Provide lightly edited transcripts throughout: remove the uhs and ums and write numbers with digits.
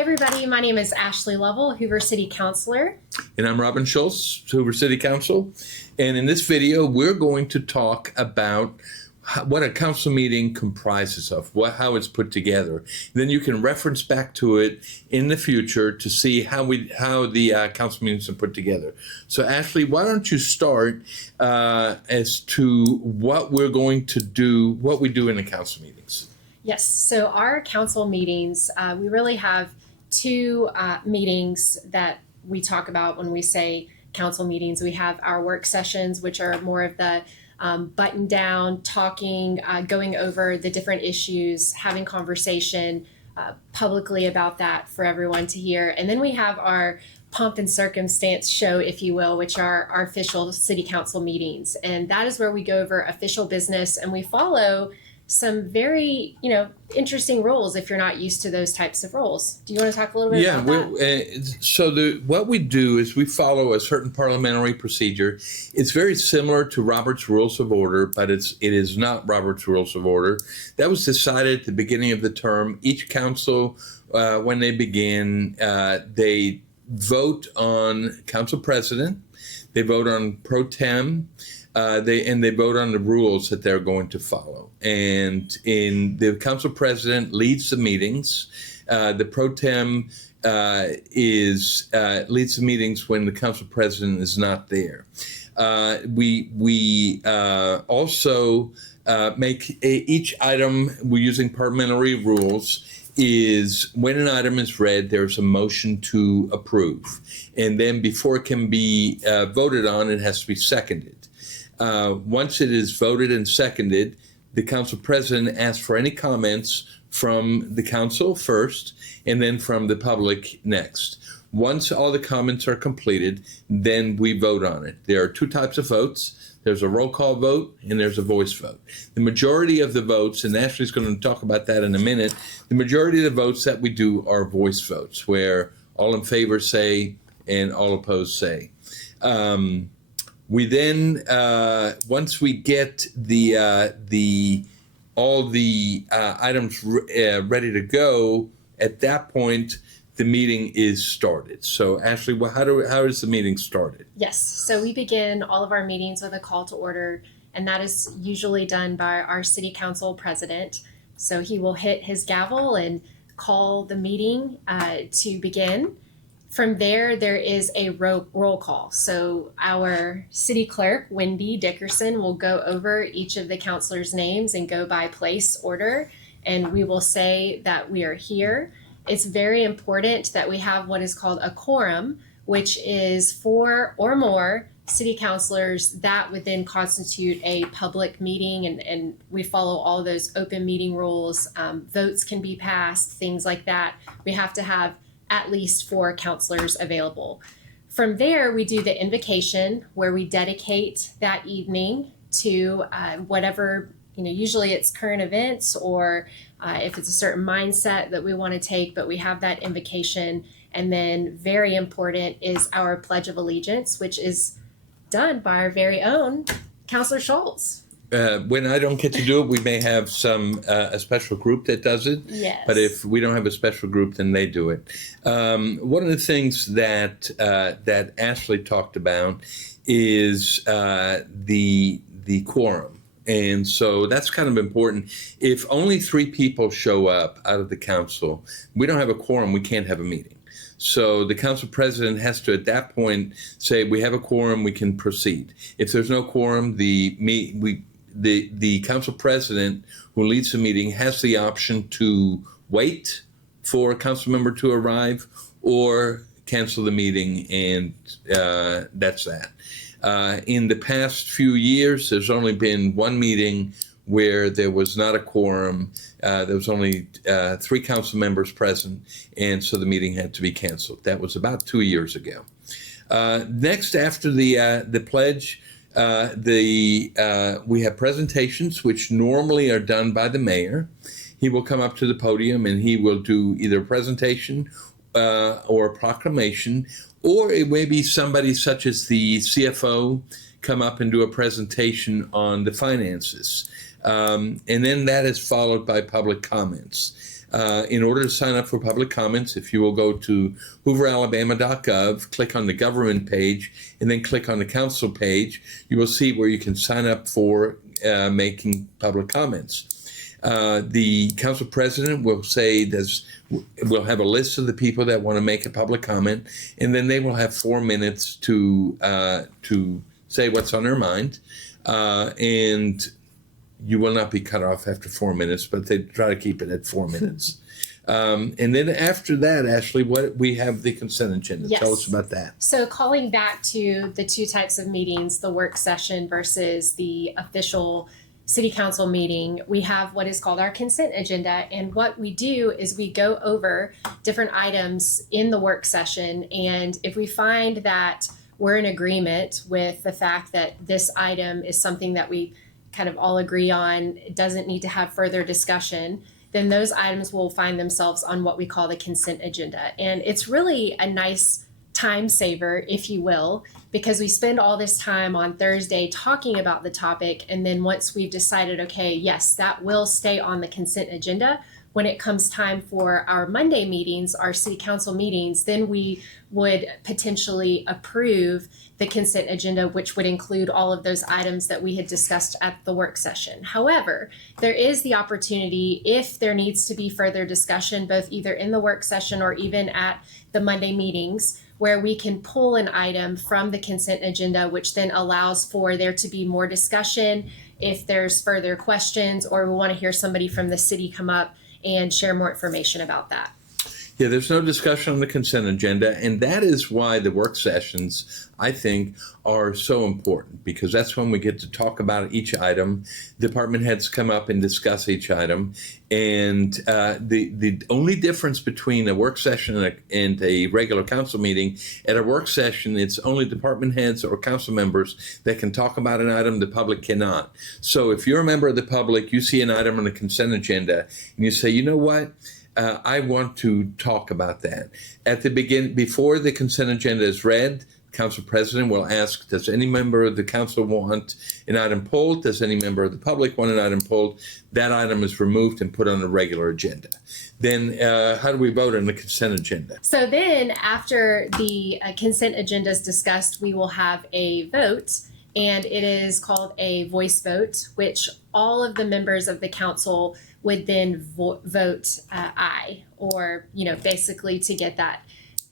Hey everybody, my name is Ashley Lovell, Hoover City Councilor. And I'm Robin Schultz, Hoover City Council. And in this video, we're going to talk about what a council meeting comprises of, how it's put together. Then you can reference back to it in the future to see how the council meetings are put together. So Ashley, why don't you start as to what we're going to do, what we do in the council meetings? Yes, so our council meetings, we really have two meetings that we talk about when we say council meetings. We have our work sessions, which are more of the button down, talking, going over the different issues, having conversation publicly about that for everyone to hear. And then we have our pomp and circumstance show, if you will, which are our official city council meetings. And that is where we go over official business and we follow some very, interesting rules if you're not used to those types of rules. Do you want to talk a little bit about that? So what we do is we follow a certain parliamentary procedure. It's very similar to Robert's Rules of Order, but it is not Robert's Rules of Order. That was decided at the beginning of the term. Each council, when they begin, they vote on council president. They vote on pro tem. They vote on the rules that they're going to follow. And the council president leads the meetings. The pro tem leads the meetings when the council president is not there. We also make each item, we're using parliamentary rules, is when an item is read, there's a motion to approve. And then before it can be voted on, it has to be seconded. Once it is voted and seconded, the council president asks for any comments from the council first and then from the public next. Once all the comments are completed, then we vote on it. There are two types of votes. There's a roll call vote and there's a voice vote. The majority of the votes, and Ashley's going to talk about that in a minute, the majority of the votes that we do are voice votes, where all in favor say and all opposed say. We then, once we get all the items ready to go, at that point, the meeting is started. So Ashley, how is the meeting started? Yes, so we begin all of our meetings with a call to order, and that is usually done by our city council president. So he will hit his gavel and call the meeting to begin. From there is a roll call. So our city clerk, Wendy Dickerson, will go over each of the councilors' names and go by place order. And we will say that we are here. It's very important that we have what is called a quorum, which is 4 or more city councilors that would then constitute a public meeting. And we follow all of those open meeting rules. Votes can be passed, things like that. We have to have at least 4 councilors available. From there, we do the invocation where we dedicate that evening to whatever, usually it's current events or if it's a certain mindset that we want to take, but we have that invocation. And then very important is our Pledge of Allegiance, which is done by our very own Councilor Schultz. When I don't get to do it, we may have a special group that does it. Yes. But if we don't have a special group, then they do it. One of the things that Ashley talked about is the quorum. And so that's kind of important. If only 3 people show up out of the council, we don't have a quorum, we can't have a meeting. So the council president has to, at that point, say, we have a quorum, we can proceed. If there's no quorum, the council president who leads the meeting has the option to wait for a council member to arrive or cancel the meeting, and that's that. In the past few years, there's only been one meeting where there was not a quorum. There was only 3 council members present, and so the meeting had to be canceled. That was about 2 years ago. Next, after the pledge, we have presentations, which normally are done by the mayor. He will come up to the podium and he will do either a presentation or a proclamation, or it may be somebody such as the CFO come up and do a presentation on the finances. And then that is followed by public comments. In order to sign up for public comments, if you will go to hooveralabama.gov, click on the government page, and then click on the council page, you will see where you can sign up for making public comments. The council president will we'll have a list of the people that want to make a public comment, and then they will have 4 minutes to say what's on their mind, and you will not be cut off after 4 minutes, but they try to keep it at 4 minutes. And then after that, Ashley, we have the consent agenda. Yes. Tell us about that. So calling back to the two types of meetings, the work session versus the official city council meeting, we have what is called our consent agenda. And what we do is we go over different items in the work session. And if we find that we're in agreement with the fact that this item is something that we kind of all agree on, it doesn't need to have further discussion, then those items will find themselves on what we call the consent agenda. And it's really a nice time saver, if you will, because we spend all this time on Thursday talking about the topic. And then once we've decided, okay, yes, that will stay on the consent agenda, when it comes time for our Monday meetings, our city council meetings, then we would potentially approve the consent agenda, which would include all of those items that we had discussed at the work session. However, there is the opportunity, if there needs to be further discussion, both either in the work session or even at the Monday meetings, where we can pull an item from the consent agenda, which then allows for there to be more discussion if there's further questions, or we want to hear somebody from the city come up and share more information about that. Yeah, there's no discussion on the consent agenda, and that is why the work sessions, I think, are so important, because that's when we get to talk about each item. Department heads come up and discuss each item, and the only difference between a work session and a regular council meeting, at a work session, it's only department heads or council members that can talk about an item. The public cannot. So if you're a member of the public, you see an item on the consent agenda, and you say, you know what? I want to talk about that. At the beginning, before the consent agenda is read, council president will ask, does any member of the council want an item pulled? Does any member of the public want an item pulled? That item is removed and put on the regular agenda. Then how do we vote on the consent agenda? So then after the consent agenda is discussed, we will have a vote, and it is called a voice vote, which all of the members of the council would then vote aye, or, basically to get that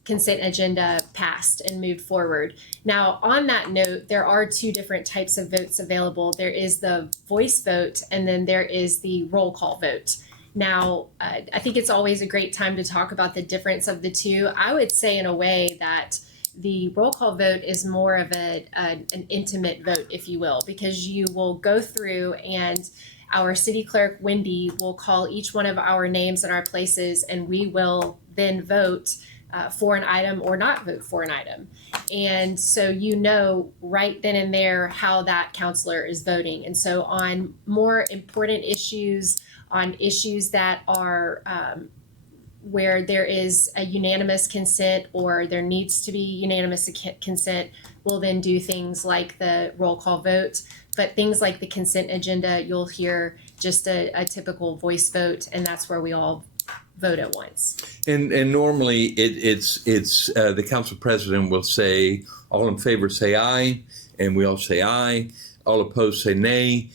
consent agenda passed and moved forward. Now, on that note, there are two different types of votes available. There is the voice vote, and then there is the roll call vote. Now, I think it's always a great time to talk about the difference of the two. I would say in a way that the roll call vote is more of an intimate vote, if you will, because you will go through and our city clerk, Wendy, will call each one of our names and our places, and we will then vote for an item or not vote for an item. And so right then and there how that counselor is voting. And so on more important issues, on issues that are where there is a unanimous consent or there needs to be unanimous consent, we'll then do things like the roll call vote. But things like the consent agenda, you'll hear just a typical voice vote, and that's where we all vote at once. And normally it's the council president will say, all in favor say aye, and we all say aye. All opposed say nay.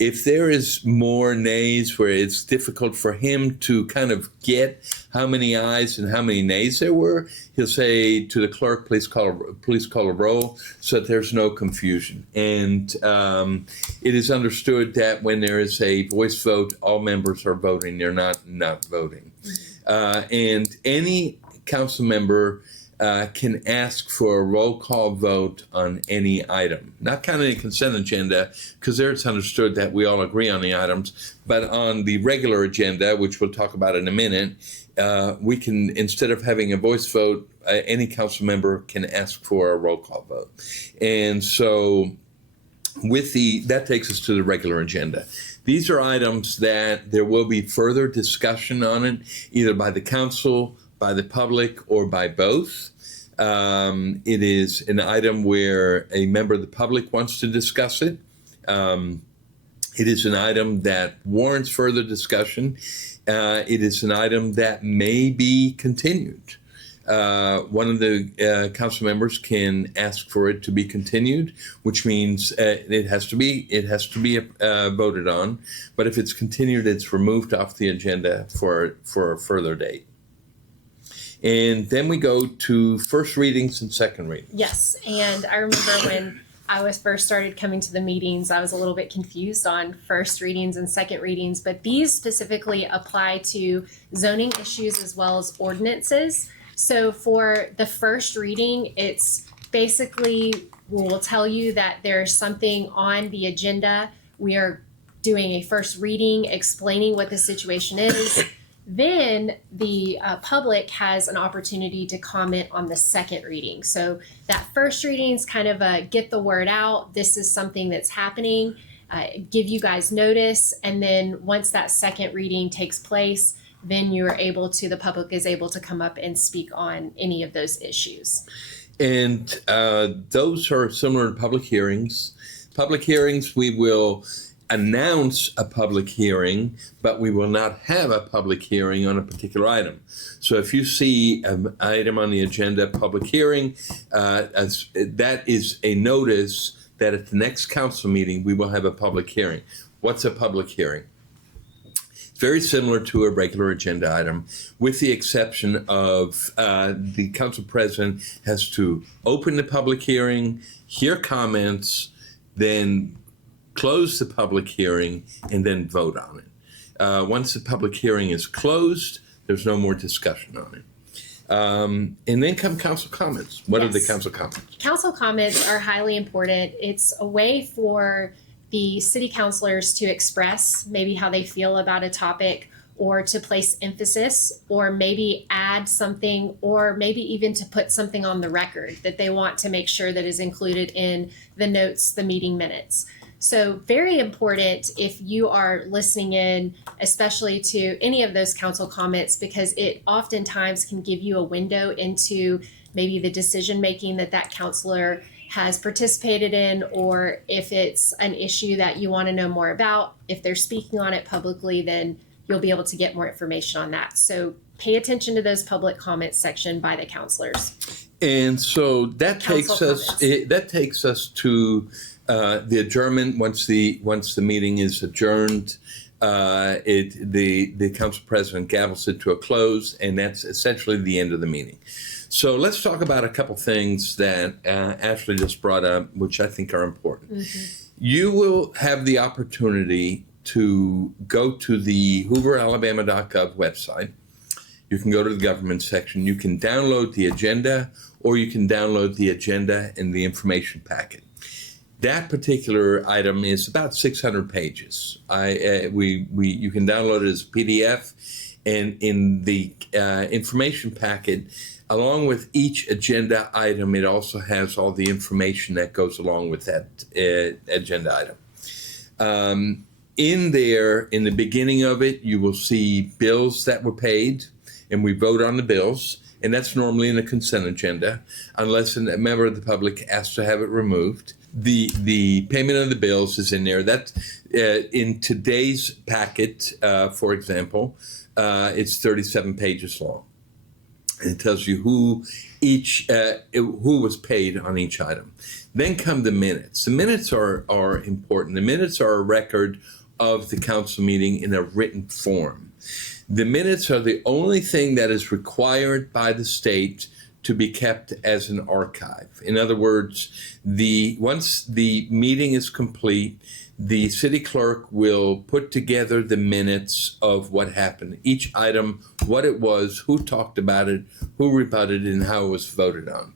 If there is more nays where it's difficult for him to kind of get how many ayes and how many nays there were, he'll say to the clerk, please call a roll, so that there's no confusion. And it is understood that when there is a voice vote, all members are voting. They're not voting. And any council member can ask for a roll call vote on any item, not counting the consent agenda, because there it's understood that we all agree on the items. But on the regular agenda, which we'll talk about in a minute, we can, instead of having a voice vote, any council member can ask for a roll call vote. And so that takes us to the regular agenda. These are items that there will be further discussion on it, either by the council, by the public, or by both. It is an item where a member of the public wants to discuss it. It is an item that warrants further discussion. it is an item that may be continued. One of the council members can ask for it to be continued, which means it has to be voted on. But if it's continued, it's removed off the agenda for a further date. And then we go to first readings and second readings. Yes, and I remember when I was first started coming to the meetings, I was a little bit confused on first readings and second readings, but these specifically apply to zoning issues as well as ordinances. So for the first reading, it's basically, we'll tell you that there's something on the agenda. We are doing a first reading, explaining what the situation is. Then the public has an opportunity to comment on the second reading. So that first reading is kind of a get the word out. This is something that's happening. Give you guys notice. And then once that second reading takes place, then the public is able to come up and speak on any of those issues. And those are similar to public hearings. Public hearings, we will announce a public hearing, but we will not have a public hearing on a particular item. So if you see an item on the agenda, public hearing, that is a notice that at the next council meeting, we will have a public hearing. What's a public hearing? It's very similar to a regular agenda item, with the exception of the council president has to open the public hearing, hear comments, then close the public hearing, and then vote on it. Once the public hearing is closed, there's no more discussion on it. And then come council comments. What are the council comments? Council comments are highly important. It's a way for the city councilors to express maybe how they feel about a topic, or to place emphasis, or maybe add something, or maybe even to put something on the record that they want to make sure that is included in the notes, the meeting minutes. So very important if you are listening in, especially to any of those council comments, because it oftentimes can give you a window into maybe the decision making that counselor has participated in, or if it's an issue that you want to know more about. If they're speaking on it publicly, then you'll be able to get more information on that. So pay attention to those public comments section by the counselors. And so that takes us to the adjournment. Once the meeting is adjourned, the council president gavels it to a close, and that's essentially the end of the meeting. So let's talk about a couple things that Ashley just brought up, which I think are important. Mm-hmm. You will have the opportunity to go to the hooveralabama.gov website. You can go to the government section. You can download the agenda, or you can download the agenda and the information packet. That particular item is about 600 pages. You can download it as a PDF, and in the information packet, along with each agenda item, it also has all the information that goes along with that agenda item. In there, in the beginning of it, you will see bills that were paid, and we vote on the bills, and that's normally in a consent agenda, unless a member of the public asks to have it removed. The payment of the bills is in there. That's in today's packet, for example, it's 37 pages long. It tells you who was paid on each item. Then come the minutes. The minutes are important. The minutes are a record of the council meeting in a written form. The minutes are the only thing that is required by the state to be kept as an archive. In other words, once the meeting is complete, the city clerk will put together the minutes of what happened, each item, what it was, who talked about it, who rebutted, and how it was voted on.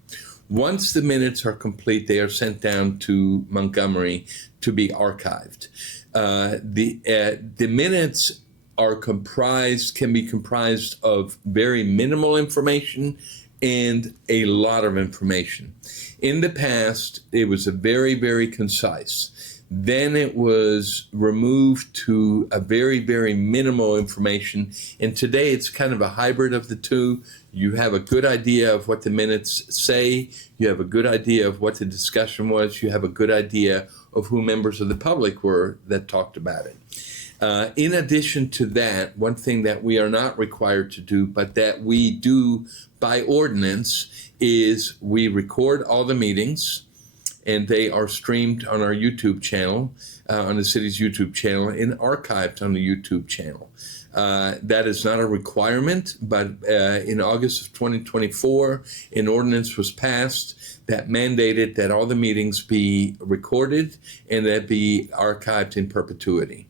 Once the minutes are complete, they are sent down to Montgomery to be archived. The minutes can be comprised of very minimal information and a lot of information. In the past, it was a very, very concise. Then it was removed to a very, very minimal information. And today it's kind of a hybrid of the two. You have a good idea of what the minutes say. You have a good idea of what the discussion was. You have a good idea of who members of the public were that talked about it. In addition to that, one thing that we are not required to do, but that we do by ordinance, is we record all the meetings, and they are streamed on our YouTube channel, on the city's YouTube channel, and archived on the YouTube channel. That is not a requirement, but in August of 2024, an ordinance was passed that mandated that all the meetings be recorded and that be archived in perpetuity.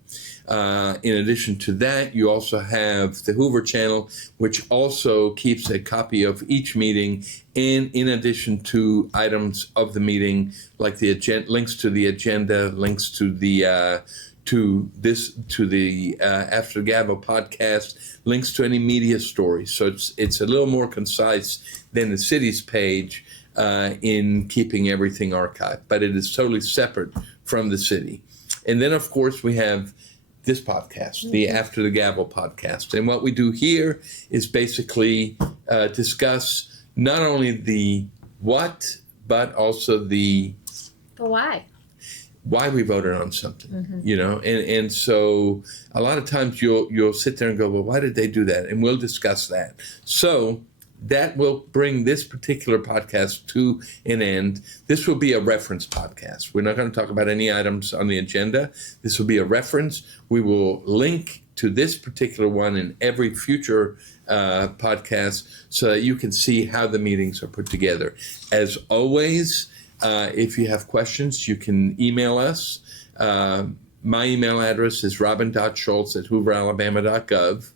In addition to that, you also have the Hoover channel, which also keeps a copy of each meeting, and in addition to items of the meeting, like the links to the agenda, links to the After the Gavel podcast, links to any media stories. So it's a little more concise than the city's page in keeping everything archived, but it is totally separate from the city. And then, of course, we have this podcast, the After the Gavel podcast. And what we do here is basically discuss not only the what, but also the why we voted on something, you know? And so a lot of times you'll sit there and go, well, why did they do that? And we'll discuss that. So that will bring this particular podcast to an end. This will be a reference podcast. We're not going to talk about any items on the agenda. This will be a reference. We will link to this particular one in every future podcast so that you can see how the meetings are put together. As always, if you have questions, you can email us. My email address is robin.schultz@hooveralabama.gov.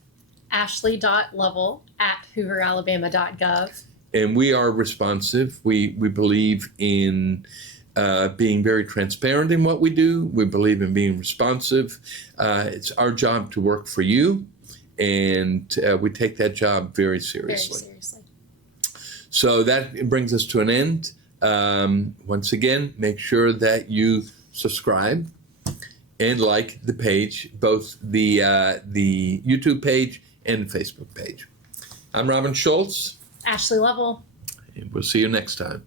Ashley.Lovell@hooveralabama.gov. And we are responsive. We believe in being very transparent in what we do. We believe in being responsive. It's our job to work for you, and we take that job very seriously. Very seriously. So that brings us to an end. Once again, make sure that you subscribe and like the page, both the YouTube page and the Facebook page. I'm Robin Schultz. Ashley Lovell. And we'll see you next time.